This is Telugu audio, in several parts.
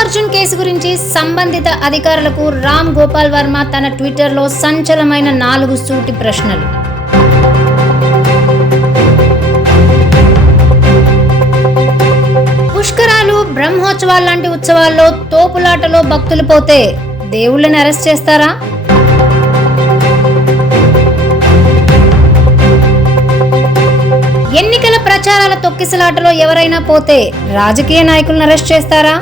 అర్జున్ కేసు గురించి సంబంధిత అధికారులకు రామ్ గోపాల్ వర్మ తన ట్విట్టర్లో సంచలమైన నాలుగు సూటి ప్రశ్నలు. పుష్కరాలు బ్రహ్మోత్సవాలు లాంటి ఉత్సవాల్లో తోపులాటలో భక్తులు పోతే దేవుళ్ళని అరెస్ట్ చేస్తారా? ఎన్నికల ప్రచారాల తొక్కిసలాటలో ఎవరైనా పోతే రాజకీయ నాయకులను అరెస్ట్ చేస్తారా?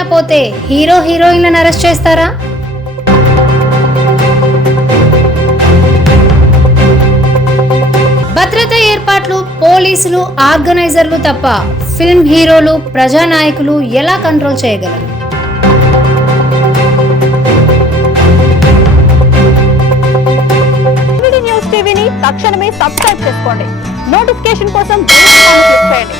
ఎవరైనా పోతే హీరో హీరోయిన్లను అరెస్ట్ చేస్తారా? భద్రత ఏర్పాట్లు పోలీసులు ఆర్గనైజర్లు తప్ప ఫిల్మ్ హీరోలు ప్రజానాయకులు ఎలా కంట్రోల్ చేయగలరు? న్యూస్ టీవీని తక్షణమే సబ్స్క్రైబ్ చేసుకోండి. నోటిఫికేషన్ కోసం బెల్ ఐకాన్ క్లిక్ చేయండి.